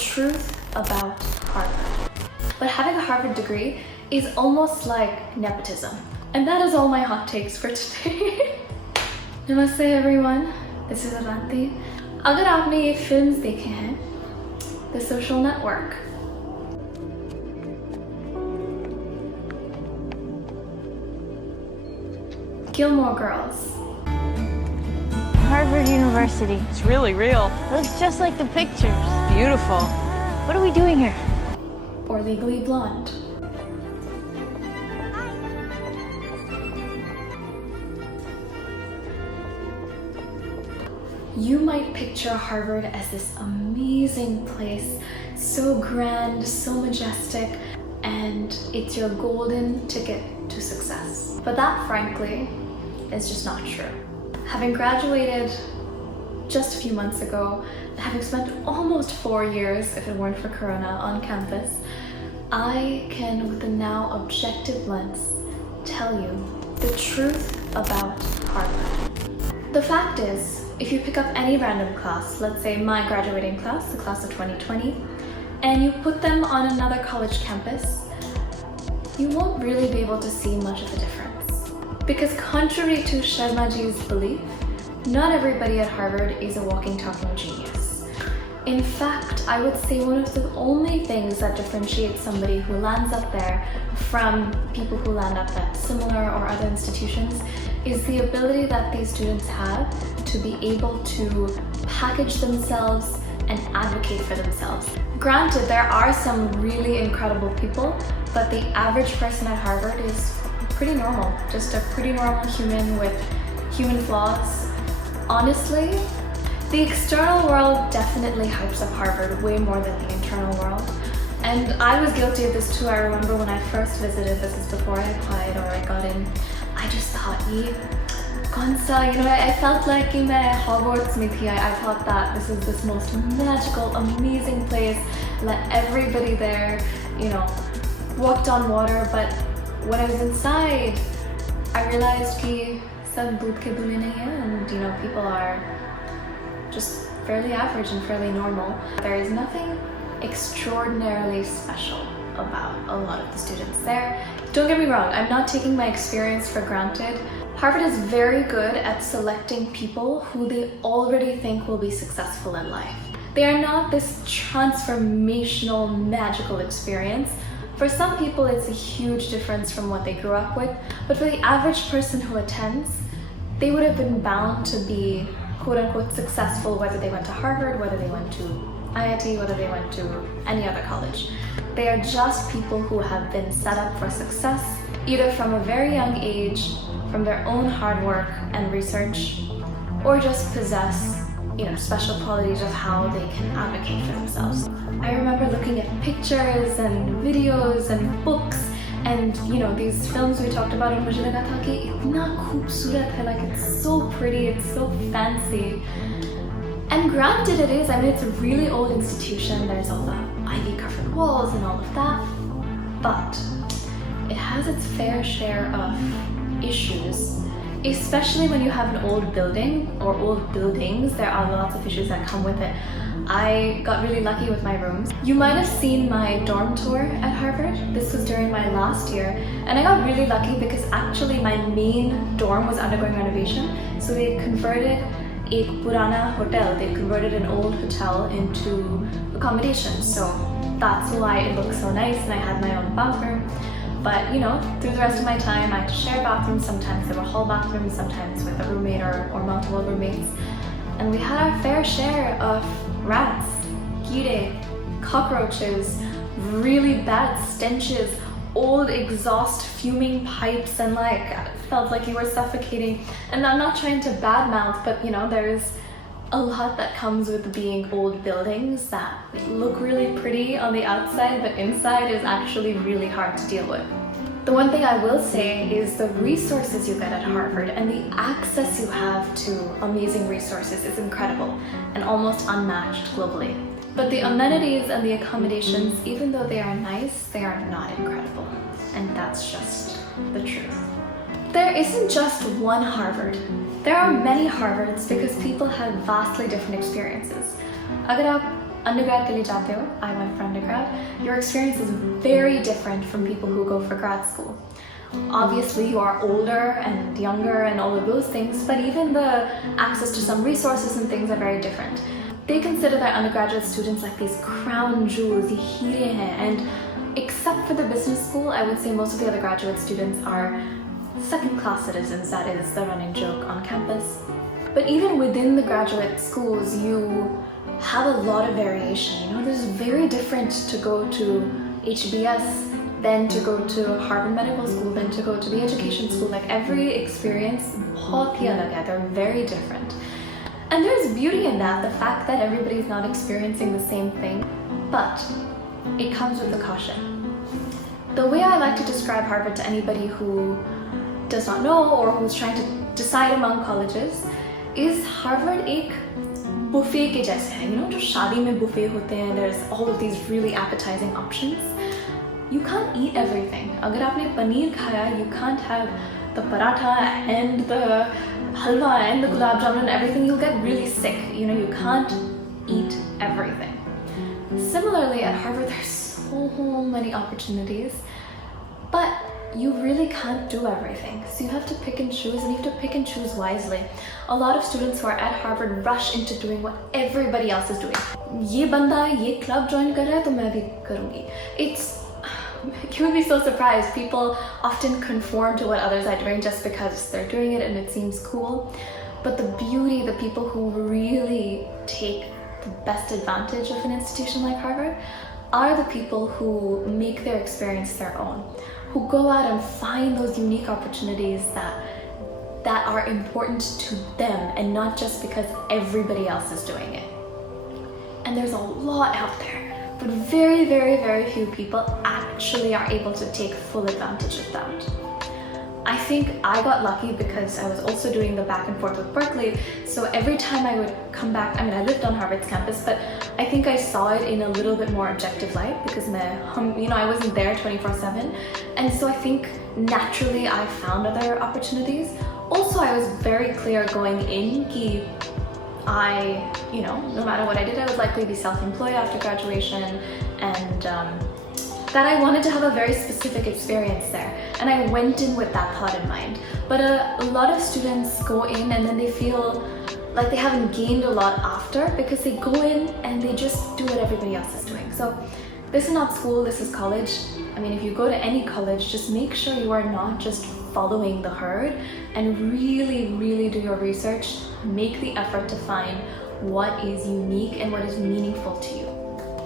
truth about Harvard. But having a Harvard degree is almost like nepotism. And that is all my hot takes for today. Namaste everyone, this is Avanti. अगर आपने ये films देखे हैं, The Social Network, Gilmore Girls, Harvard University. It's really real. Looks just like the pictures. Beautiful. What are we doing here? or Legally Blonde. You might picture Harvard as this amazing place, so grand, so majestic, and it's your golden ticket to success. But that, frankly, is just not true. Having graduated just a few months ago, having spent almost 4 years, if it weren't for Corona, on campus, I can, with a now objective lens, tell you the truth about Harvard. The fact is, if you pick up any random class, let's say my graduating class, the class of 2020, and you put them on another college campus, you won't really be able to see much of a difference. Because contrary to Sharmaji's belief, not everybody at Harvard is a walking, talking genius. In fact, I would say one of the only things that differentiates somebody who lands up there from people who land up at similar or other institutions is the ability that these students have to be able to package themselves and advocate for themselves. Granted, there are some really incredible people, but the average person at Harvard is pretty normal, just a pretty normal human with human flaws. Honestly, the external world definitely hypes up Harvard way more than the internal world. And I was guilty of this too. I remember when I first visited, this is before I applied or I got in, I just thought, I felt like in Hogwarts I thought that this is this most magical, amazing place. Let everybody there, walked on water. But when I was inside, I realized कि सब दूध के धुएं नहीं हैं, and people are just fairly average and fairly normal. There is nothing extraordinarily special about a lot of the students there. Don't get me wrong, I'm not taking my experience for granted. Harvard is very good at selecting people who they already think will be successful in life. They are not this transformational, magical experience. For some people, it's a huge difference from what they grew up with, but for the average person who attends, they would have been bound to be quote-unquote successful, whether they went to Harvard, whether they went to IIT, whether they went to any other college. They are just people who have been set up for success, either from a very young age, from their own hard work and research, or just possess, special qualities of how they can advocate for themselves. I remember looking at pictures and videos and books and these films we talked about, and मुझे लगा था कि इतना खूबसूरत है, like it's so pretty, it's so fancy. And granted it is, it's a really old institution, there's all the ivy covered walls and all of that, but it has its fair share of issues, especially when you have an old building or old buildings. There are lots of issues that come with it. I got really lucky with my rooms. You might have seen my dorm tour at Harvard. This was during my last year, and I got really lucky because actually my main dorm was undergoing renovation, so they converted a purana hotel. They converted an old hotel into accommodation, so that's why it looked so nice, and I had my own bathroom. But through the rest of my time, I had to share bathrooms. Sometimes there were hall bathrooms, sometimes with a roommate or multiple roommates. And we had our fair share of rats, kire, cockroaches, really bad stenches, old exhaust fuming pipes, and felt like you were suffocating. And I'm not trying to badmouth, but there's a lot that comes with being old buildings that look really pretty on the outside, but inside is actually really hard to deal with. The one thing I will say is the resources you get at Harvard and the access you have to amazing resources is incredible and almost unmatched globally. But the amenities and the accommodations, even though they are nice, they are not incredible. And that's just the truth. There isn't just one Harvard. There are many Harvards because people have vastly different experiences. अगर आप undergrad के लिए जाते हो, I went for undergrad, your experience is very different from people who go for grad school. Obviously, you are older and younger and all of those things, but even the access to some resources and things are very different. They consider their undergraduate students like these crown jewels, ye heere hain, and except for the business school, I would say most of the other graduate students are second-class citizens. That is the running joke on campus. But even within the graduate schools, you have a lot of variation. You know, this is very different to go to HBS than to go to Harvard Medical School, than to go to the education school. Like every experience, bahut hi alag hai. They're very different. And there's beauty in that, the fact that everybody's not experiencing the same thing, but it comes with a caution. The way I like to describe Harvard to anybody who does not know or who's trying to decide among colleges is Harvard एक buffet के जैसे है. You know, जो शादी में buffet होते हैं, there's all of these really appetizing options. You can't eat everything. अगर आपने पनीर खाया, you can't have the paratha and the halwa and the gulab jamun and everything. You'll get really sick. You know, you can't eat everything. Similarly, at Harvard, there's so many opportunities, but you really can't do everything. So you have to pick and choose, and you have to pick and choose wisely. A lot of students who are at Harvard rush into doing what everybody else is doing. ये बंदा ये club join कर रहा है तो मैं भी करूँगी. You would be so surprised. People often conform to what others are doing just because they're doing it and it seems cool. But the beauty, the people who really take the best advantage of an institution like Harvard are the people who make their experience their own, who go out and find those unique opportunities that are important to them and not just because everybody else is doing it. And there's a lot out there, but very, very, very few people actually are able to take full advantage of that. I think I got lucky because I was also doing the back and forth with Berkeley, so every time I would come back, I mean, I lived on Harvard's campus, but I think I saw it in a little bit more objective light because I wasn't there 24/7, and so I think naturally I found other opportunities. Also, I was very clear going in that no matter what I did, I would likely be self-employed after graduation, and that I wanted to have a very specific experience there. And I went in with that thought in mind. But a lot of students go in and then they feel like they haven't gained a lot after because they go in and they just do what everybody else is doing. So this is not school, this is college. I mean, if you go to any college, just make sure you are not just following the herd and really, really do your research. Make the effort to find what is unique and what is meaningful to you.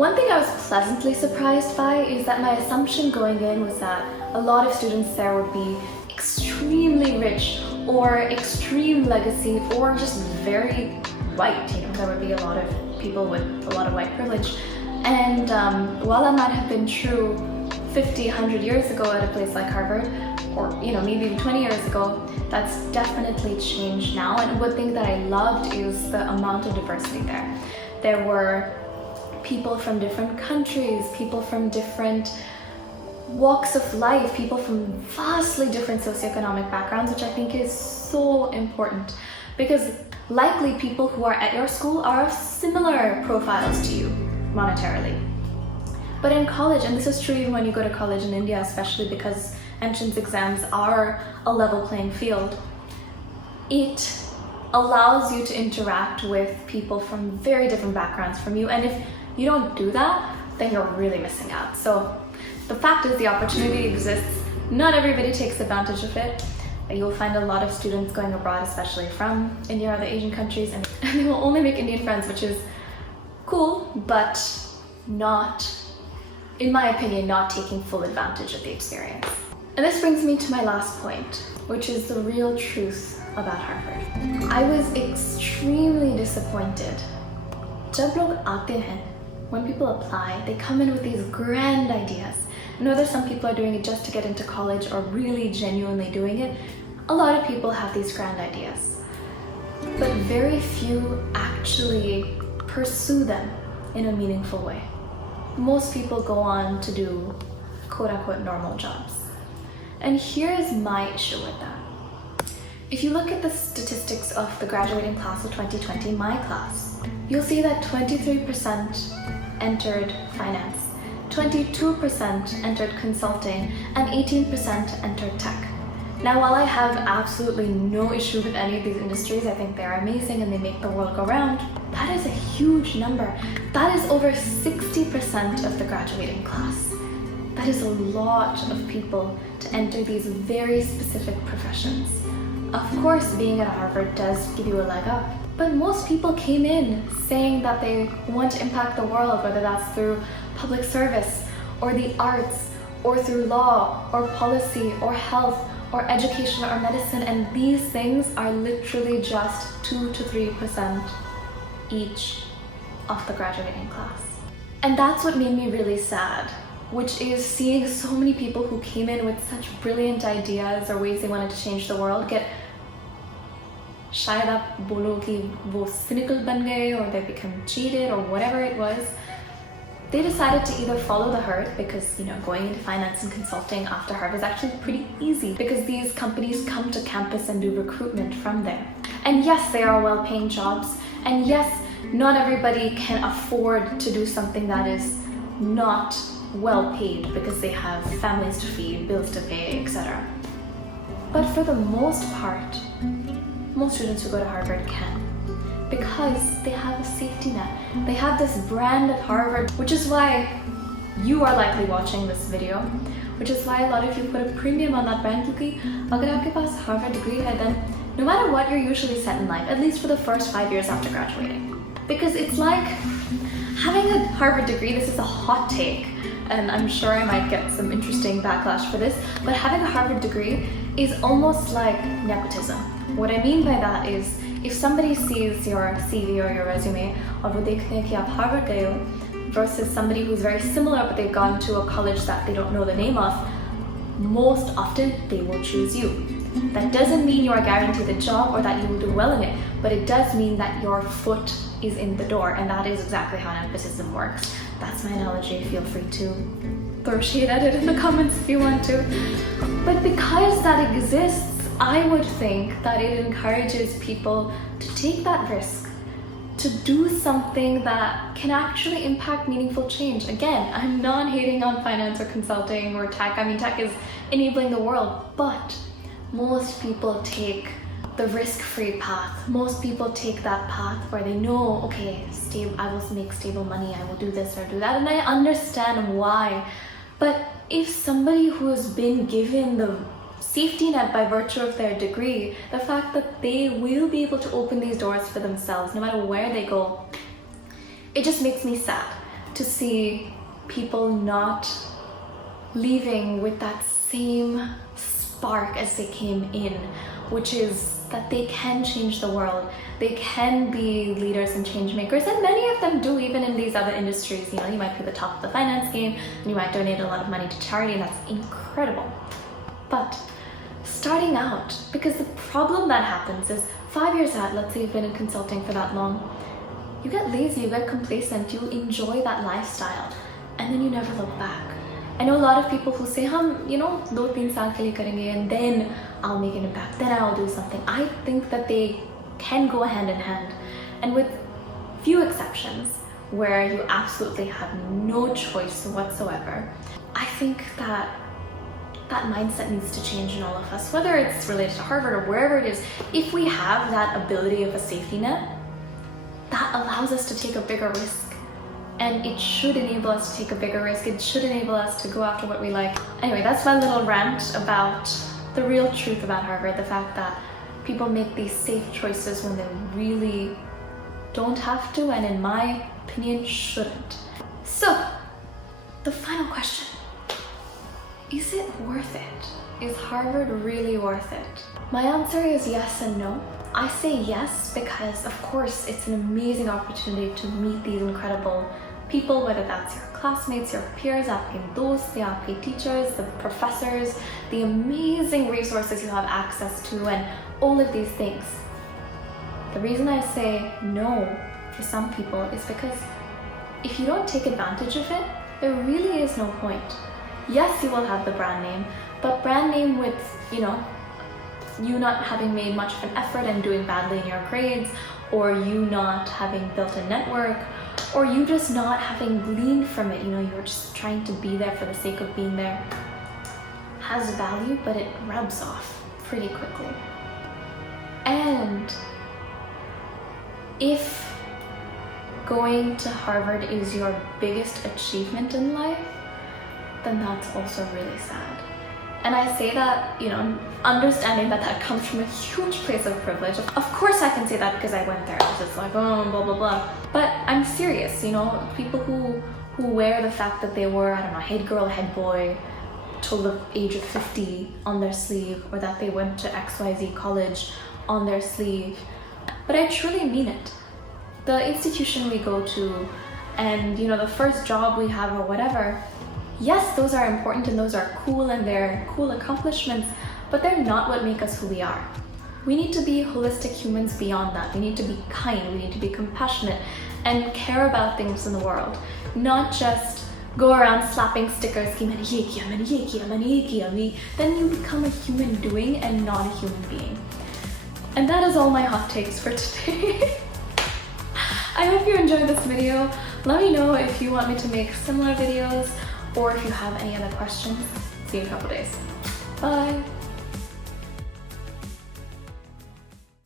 One thing I was pleasantly surprised by is that my assumption going in was that a lot of students there would be extremely rich or extreme legacy or just very white. There would be a lot of people with a lot of white privilege. And while that might have been true 50, 100 years ago at a place like Harvard, or maybe even 20 years ago, that's definitely changed now. And one thing that I loved is the amount of diversity there. There were people from different countries, people from different walks of life, people from vastly different socioeconomic backgrounds, which I think is so important because likely people who are at your school are of similar profiles to you monetarily. But in college, and this is true even when you go to college in India, especially because entrance exams are a level playing field, it allows you to interact with people from very different backgrounds from you. And if you don't do that, then you're really missing out. So the fact is the opportunity exists. Not everybody takes advantage of it. You'll find a lot of students going abroad, especially from India or the Asian countries, and they will only make Indian friends, which is cool, but not, in my opinion, not taking full advantage of the experience. And this brings me to my last point, which is the real truth about Harvard. I was extremely disappointed. जब लोग आते हैं, when people apply, they come in with these grand ideas. And whether some people are doing it just to get into college or really genuinely doing it, a lot of people have these grand ideas. But very few actually pursue them in a meaningful way. Most people go on to do quote-unquote normal jobs. And here's my issue with that. If you look at the statistics of the graduating class of 2020, my class, you'll see that 23% entered finance, 22% entered consulting, and 18% entered tech. Now, while I have absolutely no issue with any of these industries, I think they're amazing and they make the world go round, that is a huge number. That is over 60% of the graduating class. That is a lot of people to enter these very specific professions. Of course, being at Harvard does give you a leg up, but most people came in saying that they want to impact the world, whether that's through public service, or the arts, or through law, or policy, or health, or education, or medicine, and these things are literally just 2 to 3% each of the graduating class. And that's what made me really sad, which is seeing so many people who came in with such brilliant ideas or ways they wanted to change the world get शायद आप बोलो कि वो cynical बन गए or they become cheated or whatever it was. They decided to either follow the herd because, going into finance and consulting after Harvard is actually pretty easy because these companies come to campus and do recruitment from there. And yes, they are well-paying jobs. And yes, not everybody can afford to do something that is not well-paid because they have families to feed, bills to pay, etc. But for the most part, most students who go to Harvard can, because they have a safety net. They have this brand of Harvard, which is why you are likely watching this video, which is why a lot of you put a premium on that brand because अगर आपके पास Harvard degree है, then no matter what, you're usually set in life, at least for the first 5 years after graduating. Because it's like having a Harvard degree, this is a hot take, and I'm sure I might get some interesting backlash for this, but having a Harvard degree is almost like nepotism. What I mean by that is, if somebody sees your CV or your resume और वो देखते हैं कि आप Harvard गए हो versus somebody who's very similar but they've gone to a college that they don't know the name of, most often they will choose you. That doesn't mean you are guaranteed the job or that you will do well in it, but it does mean that your foot is in the door, and that is exactly how nepotism works. That's my analogy. Feel free to throw shade at it in the comments if you want to. But because that exists, I would think that it encourages people to take that risk, to do something that can actually impact meaningful change. Again, I'm not hating on finance or consulting or tech. I mean, tech is enabling the world, but most people take the risk-free path. Most people take that path where they know, okay, I will make stable money, I will do this or do that, and I understand why. But if somebody who has been given the safety net by virtue of their degree, the fact that they will be able to open these doors for themselves no matter where they go, it just makes me sad to see people not leaving with that same spark as they came in, which is that they can change the world, they can be leaders and change makers, and many of them do, even in these other industries. You might be the top of the finance game, and you might donate a lot of money to charity, and that's incredible. But starting out, because the problem that happens is 5 years out, let's say you've been in consulting for that long, you get lazy, you get complacent, you enjoy that lifestyle, and then you never look back. I know a lot of people who say, हम 2-3 साल के लिए करेंगे and then I'll make an impact, then I'll do something. I think that they can go hand in hand, and with few exceptions where you absolutely have no choice whatsoever, I think that mindset needs to change in all of us, whether it's related to Harvard or wherever it is. If we have that ability of a safety net, that allows us to take a bigger risk. And it should enable us to take a bigger risk. It should enable us to go after what we like. Anyway, that's my little rant about the real truth about Harvard, the fact that people make these safe choices when they really don't have to, and in my opinion, shouldn't. So, the final question. Is it worth it? Is Harvard really worth it? My answer is yes and no. I say yes because, of course, it's an amazing opportunity to meet these incredible people, whether that's your classmates, your peers, आपके दोस्त, या आपके teachers, the professors, the amazing resources you have access to, and all of these things. The reason I say no for some people is because if you don't take advantage of it, there really is no point. Yes, you will have the brand name, but brand name with, you not having made much of an effort and doing badly in your grades, or you not having built a network, or you just not having gleaned from it, you know, you're just trying to be there for the sake of being there, has value, but it rubs off pretty quickly. And if going to Harvard is your biggest achievement in life, then that's also really sad. And I say that, you know, understanding that that comes from a huge place of privilege. Of course I can say that because I went there. It's just like, oh, blah, blah, blah. But I'm serious, you know, people who wear the fact that they were, I don't know, head girl, head boy, till the age of 50 on their sleeve, or that they went to XYZ college on their sleeve. But I truly mean it. The institution we go to, and, you know, the first job we have or whatever, yes, those are important and those are cool and they're cool accomplishments, but they're not what make us who we are. We need to be holistic humans beyond that. We need to be kind, we need to be compassionate and care about things in the world, not just go around slapping stickers, then you become a human doing and not a human being. And that is all my hot takes for today. I hope you enjoyed this video. Let me know if you want me to make similar videos, or if you have any other questions. See you in a couple days. Bye!